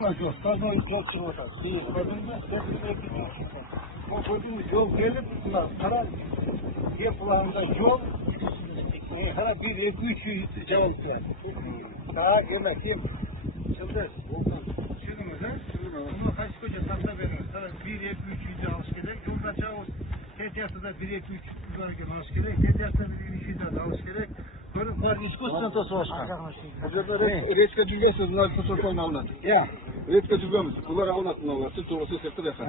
Yok, pardon, yol çıkmadan. Pardon da, hepsine gidiyor. O gördüğümüz yol gelip, para yapılarında yol, hala 1, 2, 3 cevap var. Daha gelmez, kim? Çıldır. Çılmaz, ha? Ama kaç koca tahta veriyor. Sana 1, 2, 3 alış gerek. Yolda çavuz, tetyası da 1, 2, 3 uzarken alış gerek. Tetyası da 1, 2, 3 alış gerek. Böyle var, iskosnatosu başkan. Hocam Reçka Cübbesi bunlar fotoğraflarını anlat. Ya. Reçka Cübbemiz. Bunları anlatın Allah. Sırt orası sırtı defa.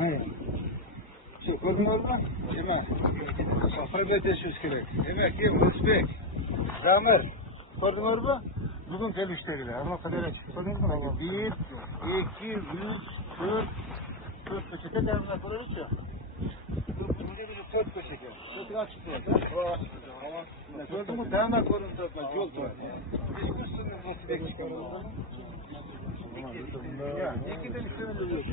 Şu görünüyor mu? Değil mi? Safayla teşvik gerek. Evet, kim? Özbek. Camer. Görünüyor mu? Bugün gel müşteriler. Ama kadar açık. Görünüyor mu? 1, 2, 3, 4. 4 peçete devamlı kurarız ya. Dört peçete. Çok açık var. Gördün mü? Devamlı kurun topla. Yol var. Hiç kursunu nasıl bekliyorsun? Ya, iki de şöyle oluyor.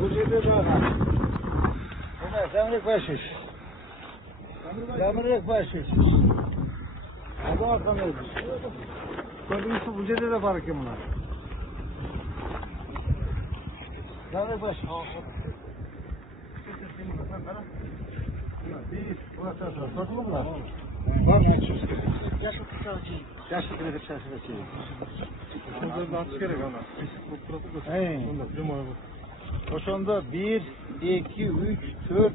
Bu şeyde böyle. Evet, zamırık başış. Zamırık başış. Adam akamıyoruz. Gördüğünüz gibi bu şeyde de var ki bunlar. Zamırık başış. Burası asıl. Gördün mü bunlar? Var mı? Yaşlı kredi çerçevesi. Bunların da atış gerek ama. Hey. O şu anda 1, 2, 3, 4,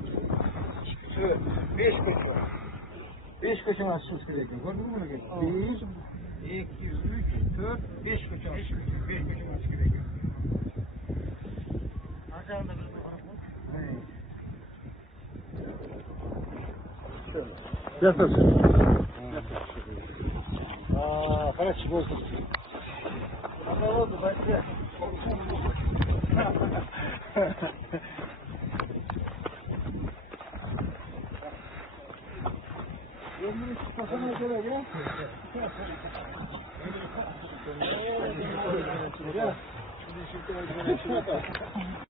5 koçun var. 5 koçun açmış gerekiyor. Gördün mü bunu? 1, 2, 3, 4, 5 koçun açmış. 5 koçun açmış gerekiyor. Aşağıda bir var mı? Şöyle. Yaklaşık. Para çık olsun. Ama oldu başka. Ömrünü çıkmasana göre ya.